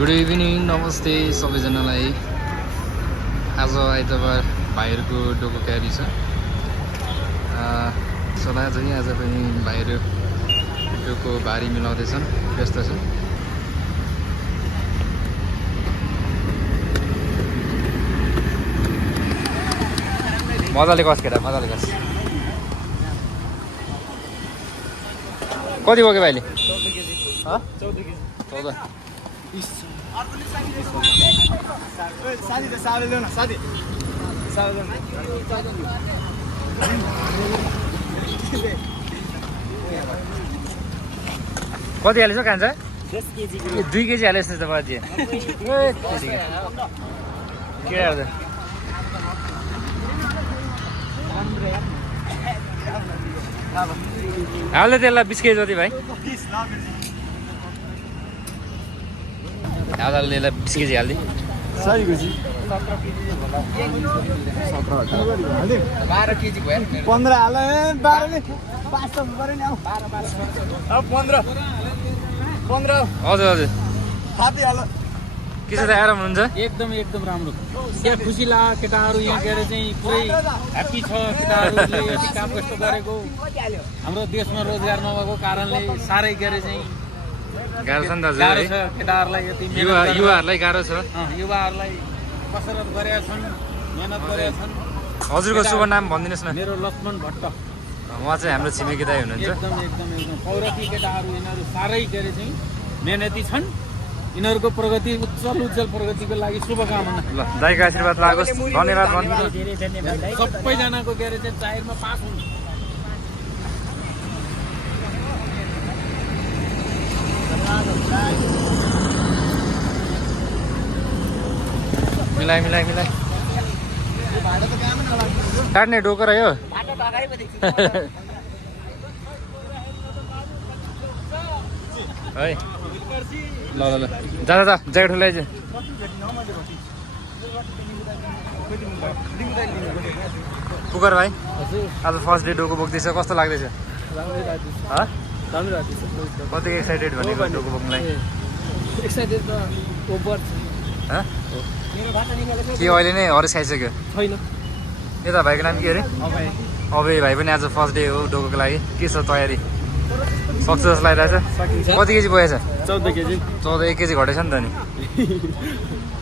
Good evening नमस्ते सबैजनालाई। आज आइतबार भाइहरूको डोको क्यारी छ। सदा चाहिँ आज पनि भाइहरू डोको भारी मिलाउँदैछन्, व्यस्त छन्। मजाले कस केटा, मजाले कस। कति बोक्यो भाइले? 14 कति हालेछ कान्छ? 2 केजी हालेछ त बाजे। हाल्दै त्यसलाई 20 केजी जति भाइ। हाल्दै 20 केजी हाल्दै। 12 केजी भयो। 15 हाल 12 ले 5 त परे नि। 15 हजुर हजुर साथी हाल। के छ त आराम हुनुहुन्छ? एकदम राम्रो। यहाँ खुसी लाग्यो केटाहरू यहाँ गएर चाहिँ पुरै ह्याप्पी छ। केटाहरूले यति काम कष्ट गरेको हाम्रो देशमा रोजगार नभएको कारणले साह्रै गरे चाहिँ गाह्रो छ नि दाजु गाह्रो है? छ केटाहरूलाई। यति युवाहरूलाई गाह्रो छ। युवाहरूलाई कसरत गरेका छन्, मेहनत गरेका छन्। हजुरको शुभ नाम भनिदिनुहोस् न। मेरो लक्ष्मण भट्ट। उहाँ चाहिँ हाम्रो छिमेकी दाइ हुनुहुन्छ। एकदम पौरखी केटाहरू यिनीहरू साह्रै गरे चाहिँ मेहनती छन्। यिनीहरूको प्रगति उज्जवल प्रगतिको लागि शुभकामना। ल दाइको आशीर्वाद लागोस्। धन्यवाद भन्नु। सबैजनाको के अरे चाहिँ चाहेरमा पास हुनु। मिलाइ काट्ने डोको रह्यो है। ल जा ज्याकेट खुलाइज। पुकार भाइ, आज फर्स्ट डे डोको बोक्दैछ, कस्तो लाग्दैछ? कति एक्साइटेड भनेको डोको बोक्नुलाई? एक्साइटेड त ओभर के अहिले नै हरेस खाइसक्यो? छैन। यता भाइको नाम के अरे? अभय भाइ पनि आज फर्स्ट डे हो डोकोको लागि। के छ तयारी? सक्छ जस्तो लागिरहेछ? कति केजी बोकेछ? 14 केजी। 14 1 केजी घटेछ नि त नि।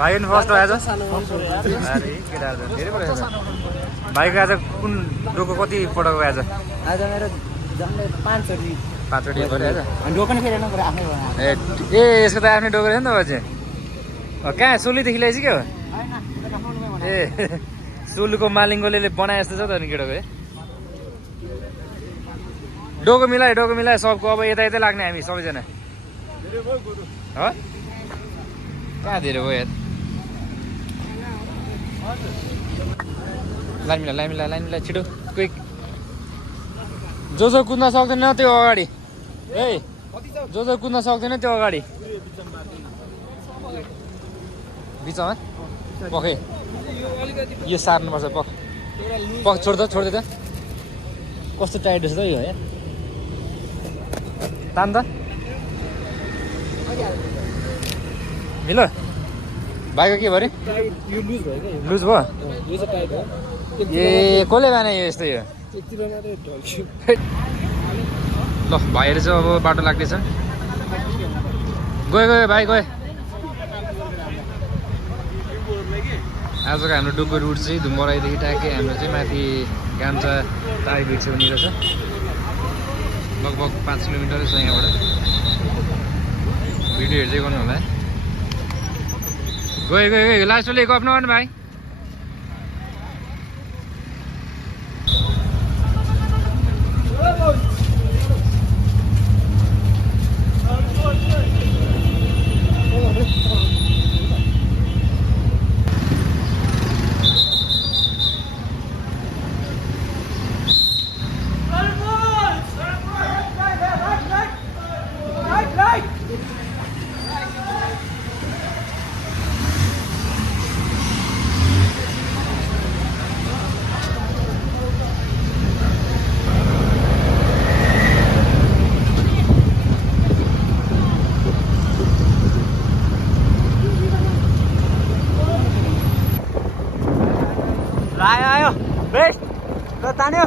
भाइ पनि फर्स्ट हो आज? अरे केटाहरू त धेरै परेछ। भाइको आज कुन डोको कति पटक गयो आज? आज मेरो झन्डै 5 चोटि पऱ्यो आज। डोको नै फेरेन पुरा आफ्नै भयो। ए यसको त आफ्नै डोको रहेछ नि त बाजे। कहाँ सोलीदेखि ल्याएछ क्या हो? ए सोलुको मालिङ्गोले बनाए जस्तो छ त नि केटाको। डोको मिलाए सबको। अब यता लाग्ने हामी सबैजना। कहाँ धेरै भयो यार? लाइन मिला छिटो क्विक। जो कुद्न सक्दैन त्यो अगाडि। ए जो कुद्न सक्दैन त्यो अगाडि। बिचमा पखै यो सार्नुपर्छ। पख छोड्दै त। कस्तो टाइट रहेछ त यो है? तान त मिलो। भाइको के भयो अरे? लुज भयो? ए कसले बनायो यस्तो? यो ल भाइहरू चाहिँ अब बाटो लाग्दैछ। गयो भाइ गयो। आजको हाम्रो डोको रुट चाहिँ धुम्बराईदेखि ट्याक्कै हाम्रो चाहिँ माथि काम्चा ताई भिड छेउनिर छ। लगभग 5 किलोमिटर छ यहाँबाट। भिडियो हेर्दै गर्नु होला। गयो लास्टले गफ नगर्नु भाइ। ल तान्यो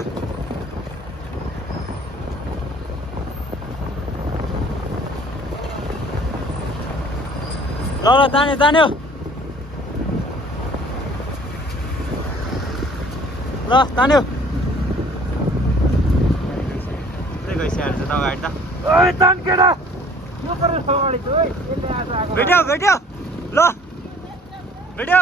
ल तान्यो तान्यो ल तान्यो गइसकेको छ त अगाडि त ओइ तान केटा भेट्यो भेट्यो ल भेट्यो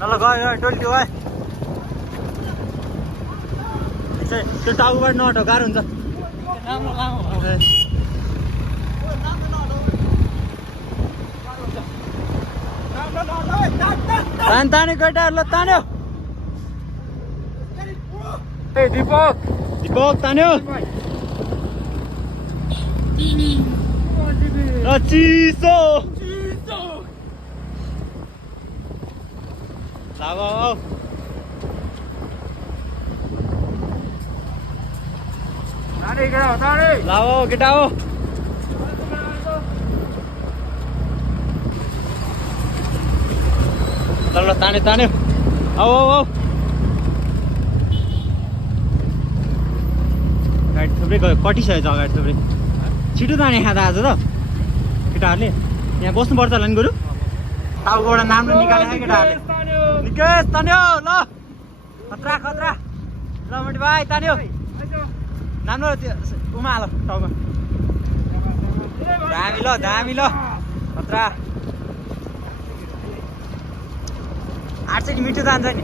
ल गयो टोल्टी गयो त्यो टाउकोबाट नहटाउ गाह्रो हुन्छ तान्यो केटाहरू ल तान्यो ए दिपक तान्यो चिसो लाओ केटा हो ल तान्यो आऊ गाडी थुप्रै गयो कटिसकेको छ अगाडि थुप्रै छिटो ताने खाँदा आज त केटाहरूले यहाँ बस्नुपर्छ होला नि गुरु टाउकोबाट नाम निकालेको केटाहरूले निकेश तान्यो ल खतरा खतरा ल मटी भाइ तान्यो नाम त्यो उमा हाल टाउको धामी ल खतरा 8 चाहिँ मिठो जान्छ नि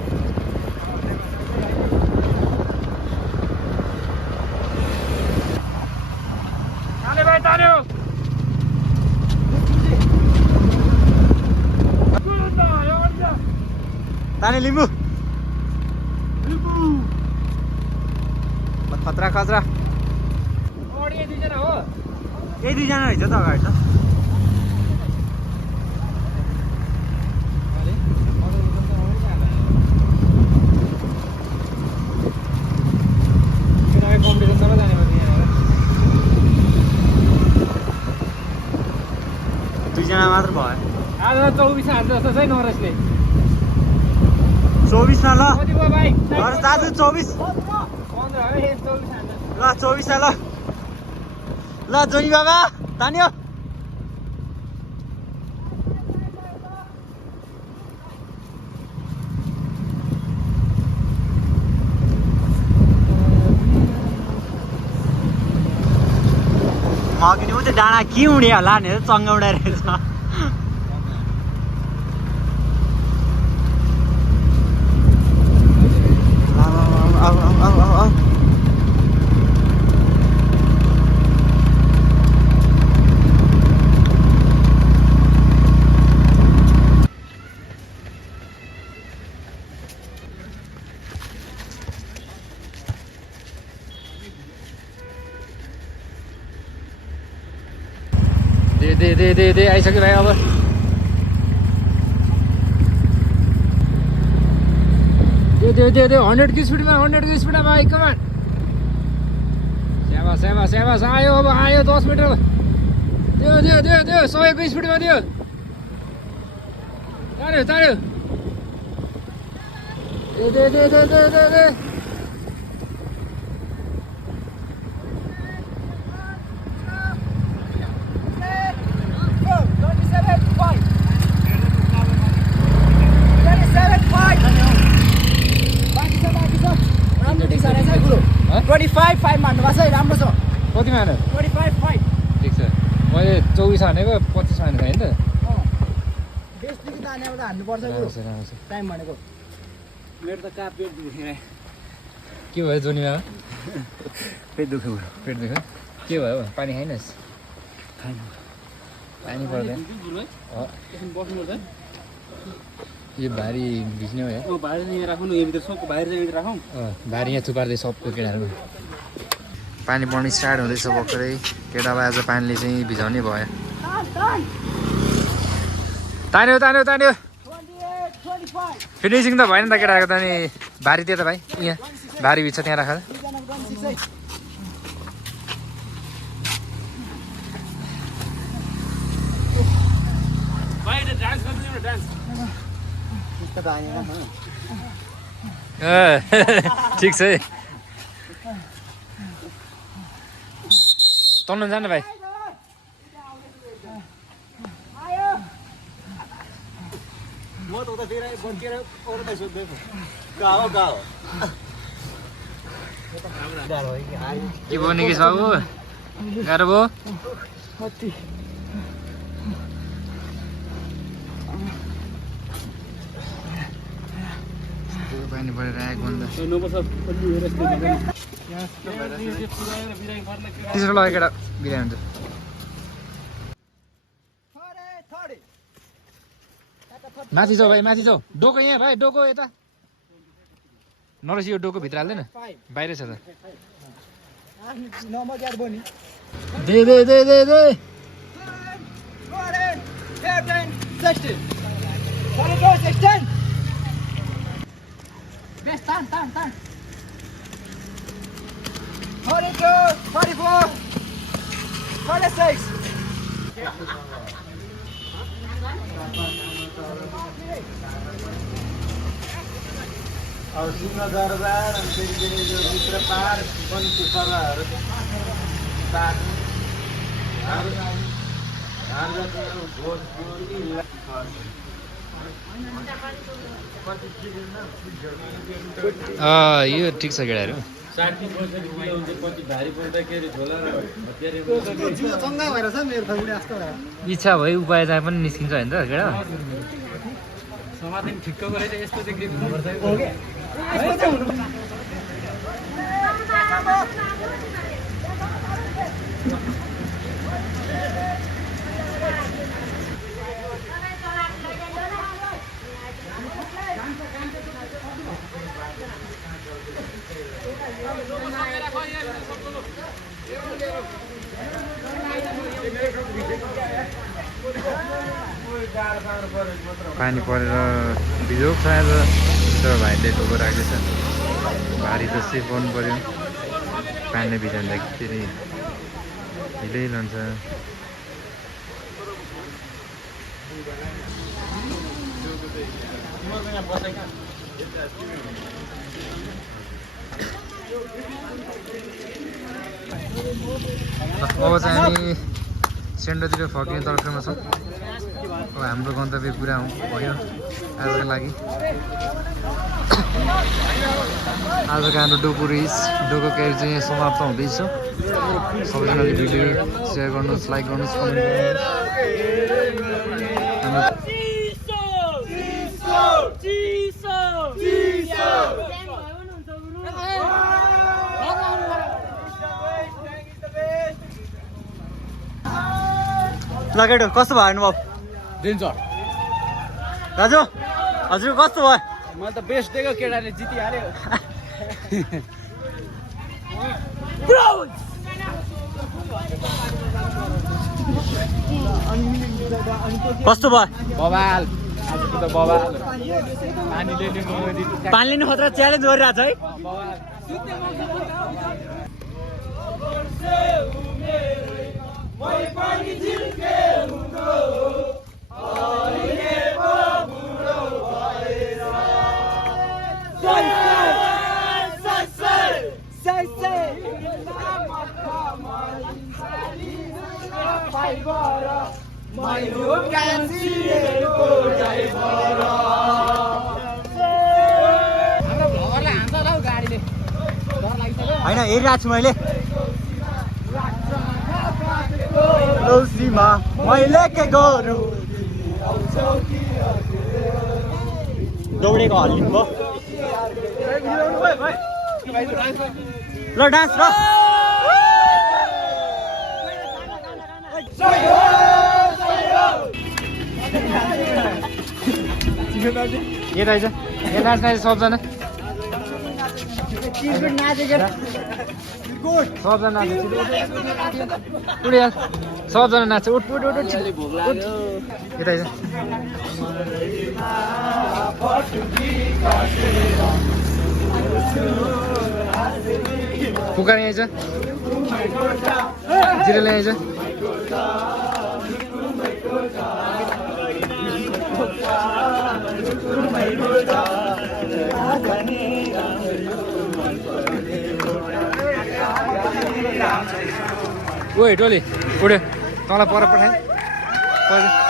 तान्यो लिम्बू खतरा खतरा यही दुईजना रहेछ त अगाडि त दुईजना मात्र भयो आज 24 हाल्छ जस्तो चाहिँ नरेशले 24 मा ल कति भयो भाइ दाजु 24 15 है 24 हाल्छ ल 24 ल जोनी बाबा तान्यो मगिनी उ त्यो डाँडा के उड्यो होला भनेर चङ्गाउडा रहेछ दे आइसक्यो भाइ अब दे 100 की स्पिडमा भाइ कमान स्याबास आयो अब आयो 10 मिटर दे 100 को स्पिडमा दियो तान्यो दे राम्रो छ कति माने 25 ठिक छ मैले 24 हानेको 25 हानेको हैन त बेसदेखि तानेको त हान्नुपर्छ गुरु टाइम भनेको मेरो त का पेट दुखेर के भयो जोनी बाबा पेट दुख्यो पेट दुख्यो के भयो पानी खाइनस् पानी पर्दैन एकछिन बस्नु त यो भारी भिज्ने हो ओ भारी यहाँ राख्नु यो भित्र सबको बाहिर चाहिँ राखौँ भारी यहाँ थुपार्दै सबको केटाहरू पानी पर्न स्टार्ट हुँदैछ भर्खरै केटालाई आज पानीले चाहिँ भिजाउने भयो तान्यो फिनिसिङ त भएन त केटाको त नि भारी दियो त भाइ यहाँ भारी भित्र त्यहाँ राखेर ठिक छ है तर्नु जानु भाइ म त उता फेरि बन्केर अरूलाई सोध्दैछु कहाँ हो के भयो निकेश बाबु गाह्रो भयो पानी परेर आएको अन्त तिस्रो लगेको केटा बिराइ हुन्छ माथि जाऊ भाइ माथि जाऊ डोको यहाँ भाइ डोको यता नरसी यो डोको भित्र हाल्दैन बाहिर छ त they they they they they अब सिंह दरबार अनि फेरि यो मित्र पार बन्ती सभाहरू यो ठिक छ केटाहरू इच्छा भए उपाय चाहिँ पनि निस्किन्छ होइन त केटा समाधान ठिक्क गरेर यस्तो देखिनु पर्छ पानी परेर बिजोग छ आज तर भाइले ढोको राख्दैछ भारी त सेफ गर्नु पर्यो पानीले भिजाउँदाखेरि ढिलै लान्छ अब चाहिँ हामी सेन्डोतिर फर्किने तर्फमा छौँ अब हाम्रो गन्तव्य पुरा भयो आजको लागि आजको हाम्रो डोको रेस डोको क्यारी चाहिँ यहाँ समाप्त हुँदैछ सबैजनाले भिडियो सेयर गर्नुहोस् लाइक गर्नुहोस् कमेन्ट लगेटो कस्तो भयो अनुभव डेन्जर दाजु हजुर कस्तो भयो मैले त बेस्ट दिएको केटाले जितिहाल्यो कस्तो भयो बवाल आजको त बवाल पानी लिनु खतरा च्यालेन्ज गरिरहेको छ है बवाल होइन हेरिरहेको छु मैले लौसीमा मैले के गरौँ दौडेको हल्लिनु भयो ल डान्स ल यता आइज यहाँ नाच्ने सबजना सबजना नाच्छ उडिहाल सबजना नाच्छ उठ उठ उठ यता आइज पुकार यहाँ आइज जिरेले आइज ओइ टोली उड्यो तँलाई पर पठाएँ